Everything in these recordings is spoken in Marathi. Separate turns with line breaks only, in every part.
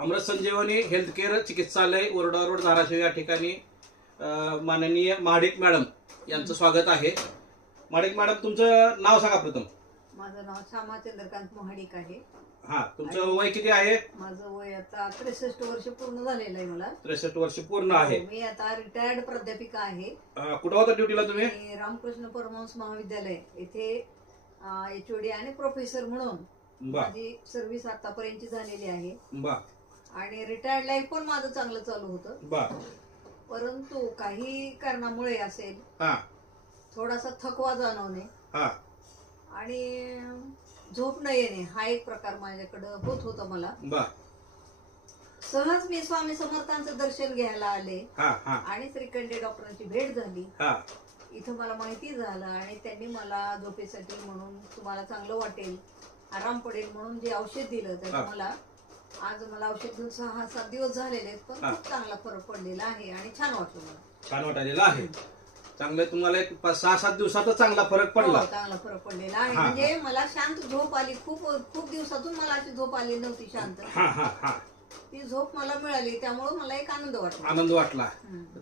अमृत संजीवनी हेल्थ केअर चिकित्सालय ओरडा रोड धाराशिव या ठिकाणी माननीय महाडिक मॅडम यांचं स्वागत आहे. महाडिक मॅडम तुमचं नाव सांगा प्रथम.
माझं नाव श्यामा चंद्रकांत महाडिक आहे.
हा तुमचं वय किती आहे?
माझं वय आता त्रेसष्ट वर्ष पूर्ण झालेलं आहे मला.
त्रेसष्ट वर्ष पूर्ण आहे.
मी आता रिटायर्ड प्राध्यापिका आहे.
कुठं होता ड्युटीला तुम्ही?
रामकृष्ण परमहंस महाविद्यालय येथे एच डी आणि प्रोफेसर म्हणून माझी सर्व्हिस आतापर्यंतची झालेली आहे. आणि रिटायर्ड लाईफ पण माझं चांगलं चालू होतं.
बा
परंतु काही कारणामुळे असेल
हा.
थोडासा थकवा जाणवणे
हा.
आणि झोप न येणे हा एक प्रकार माझ्याकडं होत होता मला.
बा
सहज मी स्वामी समर्थांचं दर्शन घ्यायला आले
हा हा.
आणि श्रीखंडे डॉक्टरांची भेट झाली.
हा.
इथं मला माहिती झालं आणि त्यांनी मला झोपेसाठी म्हणून तुम्हाला चांगलं वाटेल आराम पडेल म्हणून जे औषध दिलं त्याचा
हा.
मला आज मला औषध घेऊन सहा सात दिवस झालेले आहेत पण
हा.
खूप चांगला फरक पडलेला आहे आणि छान वाटलं मला.
छान वाटायला आहे. चांगलं तुम्हाला एक पाच- सहा सात दिवसातच चांगला फरक पडला.
हो, चांगला फरक पडलेला आहे.
हा.
म्हणजे मला शांत झोप आली. खूप खूप दिवसातून मला अशी झोप आली नव्हती शांत.
हा हा हा.
ती झोप मला मिळाली त्यामुळे मला एक आनंद वाटला
आनंद वाटला.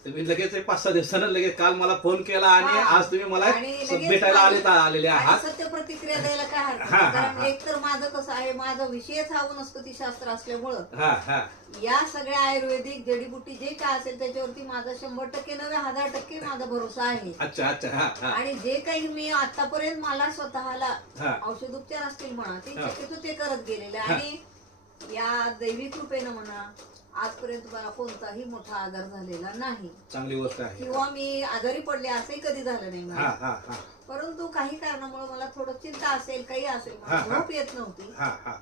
तुम्ही लगेच एक पाच सहा दिवसानं लगेच काल मला फोन केला आणि. आज तुम्ही मला
आणि लगेच
भेटायला आले आलेले
आणि
आहात
सत्य प्रतिक्रिया द्यायला काय हरकत
हा,
नाही.
हा,
कारण
हा.
एक तर माझं कसं आहे माझा विषयच हा वनस्पती शास्त्र असल्यामुळं
हा हा
या सगळ्या आयुर्वेदिक जडीबुटी जे काय असेल त्याच्यावरती माझा शंभर टक्के नव्हे हजार टक्के माझा भरोसा आहे
अच्छा अच्छा हा हा
आणि जे काही मी आतापर्यंत मला स्वतःला
हा
औषध उपचार असतील म्हणा ते
हा.
शक्यतो ते करत गेलेले. आणि या दैवी कृपेनं म्हणा आजपर्यंत मला कोणताही मोठा आजार झालेला नाही.
चांगली गोष्ट आहे.
किंवा मी आजारी पडले असंही कधी झालं नाही
हा
मला
हा हा.
परंतु काही कारणामुळे मला थोडं चिंता असेल काही असेल मला
हा, हा.
झोप येत नव्हती.
हा हा.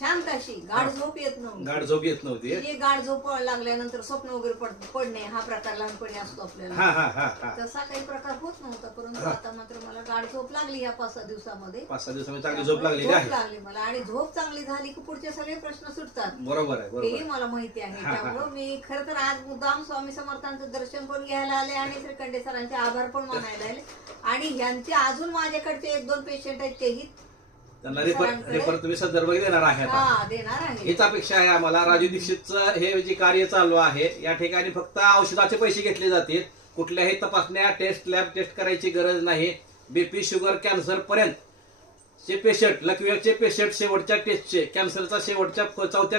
शांत अशी गाढ झोप येत नव्हती.
गाड झोप येत नव्हती.
जे गाढ झोप लागल्यानंतर स्वप्न वगैरे पड- पडणे हा प्रकार लहानपणी असतो
हा
आपल्याला.
हा हा हा
तसा काही प्रकार होत नव्हता परंतु
हा.
आता मात्र मला गाढ झोप लागली ह्या पाच सहा दिवसामध्ये.
पाच सहा दिवसामध्ये चांगली झोप लागलेली
झोप
आहे
लागली मला. आणि झोप चांगली झाली की पुढचे सगळे प्रश्न सुटतात.
बरोबर आहे बरोबर
हेही
आहे.
मला माहिती आहे.
हा, हा.
त्यामुळं मी खरं तर आज मुद्दाम स्वामी समर्थांचं दर्शन पण घ्यायला आले आणि श्रीखंडे सरांचे आभार पण मानायला आले. आणि यांचे अजून माझ्याकडचे एक दोन पेशंट आहेत तेही
त्यांना रेफर रेफर तुम्ही संदर्भ देणार आहे आता
हा देणार आहे.
हीच अपेक्षा आहे आम्हाला. राजू दीक्षितचं हे जे कार्य चालू आहे या ठिकाणी फक्त औषधाचे पैसे घेतले जातील. कुठल्याही तपासण्या टेस्ट लॅब टेस्ट करायची गरज नाही. बीपी शुगर कॅन्सर पर्यंत. चे पेशंट लकवियाचे पेशंट शेवटच्या टेस्टचे कॅन्सरचा शेवटच्या चौथ्या